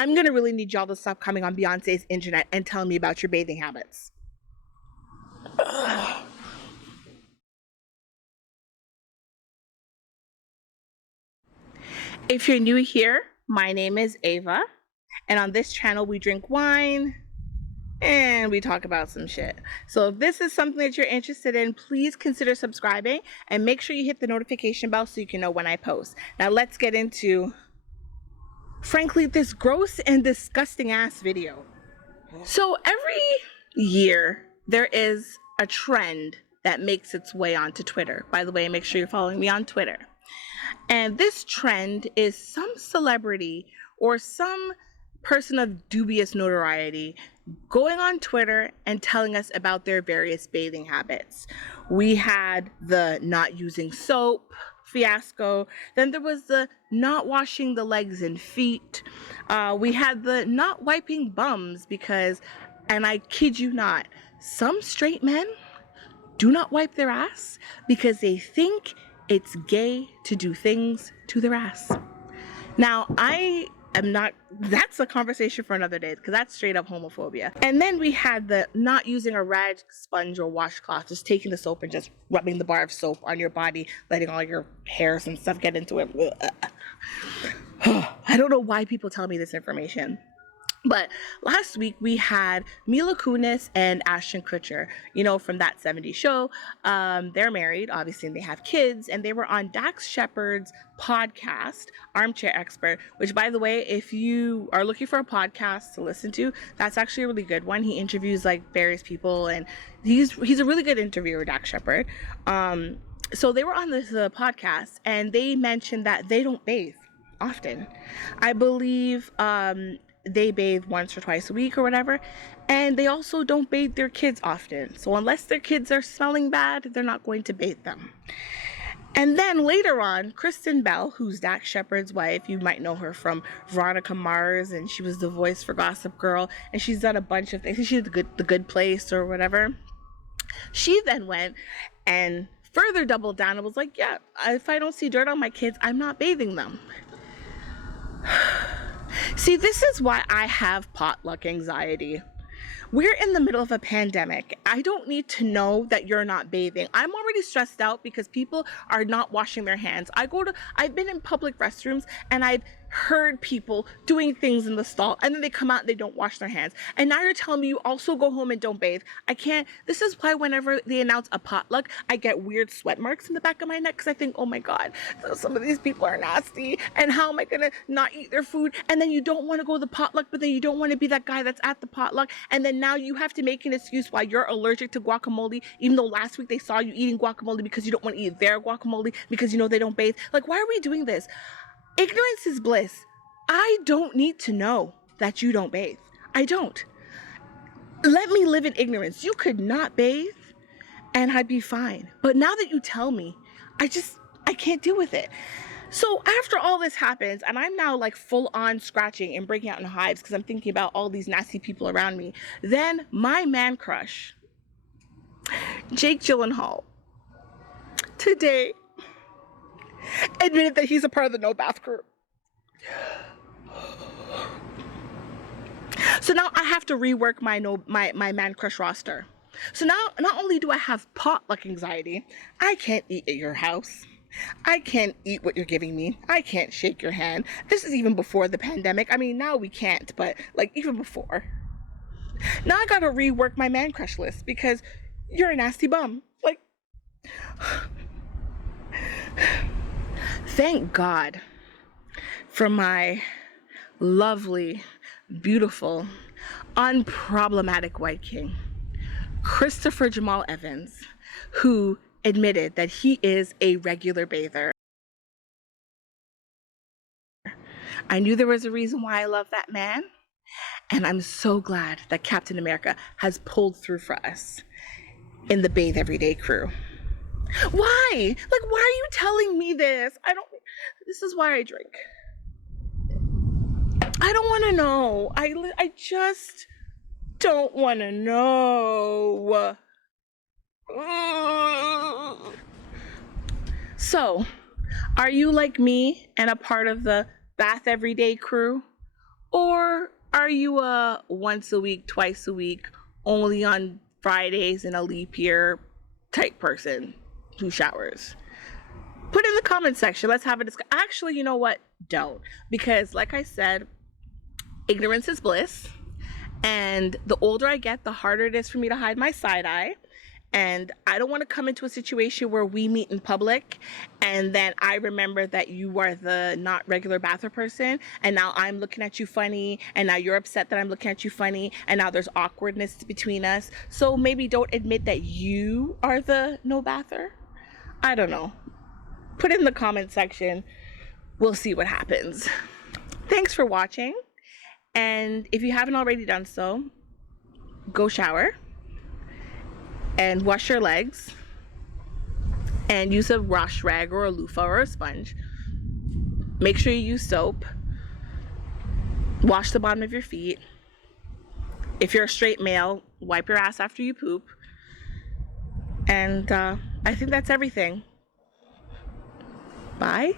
I'm gonna really need y'all to stop coming on Beyonce's internet and telling me about your bathing habits. If you're new here, my name is Ava, and on this channel we drink wine and we talk about some shit. So if this is something that you're interested in, please consider subscribing and make sure you hit the notification bell so you can know when I post. Now let's get into, frankly, this gross and disgusting ass video. So every year there is a trend that makes its way onto Twitter. By the way, make sure you're following me on Twitter. And this trend is some celebrity or some person of dubious notoriety going on Twitter and telling us about their various bathing habits. We had the not using soap fiasco. Then there was the not washing the legs and feet. We had the not wiping bums because, and I kid you not, some straight men do not wipe their ass because they think it's gay to do things to their ass. Now, I am not, that's a conversation for another day because that's straight up homophobia. And then we had the not using a rag, sponge, or washcloth, just taking the soap and just rubbing the bar of soap on your body, letting all your hairs and stuff get into it. I don't know why people tell me this information. But last week we had Mila, Kunis, and Ashton Kutcher, you know, from That 70s Show. They're married, obviously, and they have kids, and they were on Shepard's podcast, Armchair Expert, which, by the way, if you are looking for a podcast to listen to, that's actually a really good one. He interviews like various people, and he's a really good interviewer, Shepard. So they were on this podcast, and they mentioned that they don't bathe often. I believe they bathe once or twice a week or whatever, and they also don't bathe their kids often. So unless their kids are smelling bad, they're not going to bathe them. And then later on, Kristen Bell, who's Dax Shepard's wife, you might know her from Veronica Mars, and she was the voice for Gossip Girl, and she's done a bunch of things. She did the Good Place or whatever. She then went and further doubled down and was like, yeah, if I don't see dirt on my kids, I'm not bathing them. See, this is why I have potluck anxiety. We're in the middle of a pandemic. I don't need to know that you're not bathing. I'm already stressed out because people are not washing their hands. I've been in public restrooms and I've heard people doing things in the stall and then they come out and they don't wash their hands. And now you're telling me you also go home and don't bathe. I can't. This is why whenever they announce a potluck, I get weird sweat marks in the back of my neck because I think, oh my God, some of these people are nasty and how am I going to not eat their food? And then you don't want to go to the potluck, but then you don't want to be that guy that's at the potluck. And then now you have to make an excuse why you're allergic to guacamole, even though last week they saw you eating guacamole because you don't want to eat their guacamole because you know they don't bathe. Like, why are we doing this? Ignorance is bliss. I don't need to know that you don't bathe. I don't. Let me live in ignorance. You could not bathe and I'd be fine. But now that you tell me, I can't deal with it. So after all this happens, and I'm now like full on scratching and breaking out in hives because I'm thinking about all these nasty people around me, then my man crush, Jake Gyllenhaal, today admitted that he's a part of the No Bath crew. So now I have to rework my man crush roster. So now not only do I have potluck anxiety, I can't eat at your house. I can't eat what you're giving me. I can't shake your hand. This is even before the pandemic. I mean, now we can't, but like even before. Now I gotta rework my man crush list because you're a nasty bum. Like, thank God for my lovely, beautiful, unproblematic white king, Christopher Jamal Evans, who admitted that he is a regular bather. I knew there was a reason why I love that man, and I'm so glad that Captain America has pulled through for us in the Bathe Everyday crew. Why? Like, why are you telling me this? This is why I drink. I don't want to know. I just don't want to know. So, are you like me and a part of the Bath Everyday crew? Or are you a once a week, twice a week, only on Fridays in a leap year type person who showers? Put in the comment section. Let's have a discussion. Actually, you know what? Don't. Because like I said, ignorance is bliss. And the older I get, the harder it is for me to hide my side eye. And I don't want to come into a situation where we meet in public and then I remember that you are the not regular bather person and now I'm looking at you funny and now you're upset that I'm looking at you funny and now there's awkwardness between us. So maybe don't admit that you are the no bather. I don't know. Put it in the comment section. We'll see what happens. Thanks for watching. And if you haven't already done so, go shower and wash your legs and use a wash rag or a loofah or a sponge. Make sure you use soap. Wash the bottom of your feet. If you're a straight male, wipe your ass after you poop. And I think that's everything. Bye.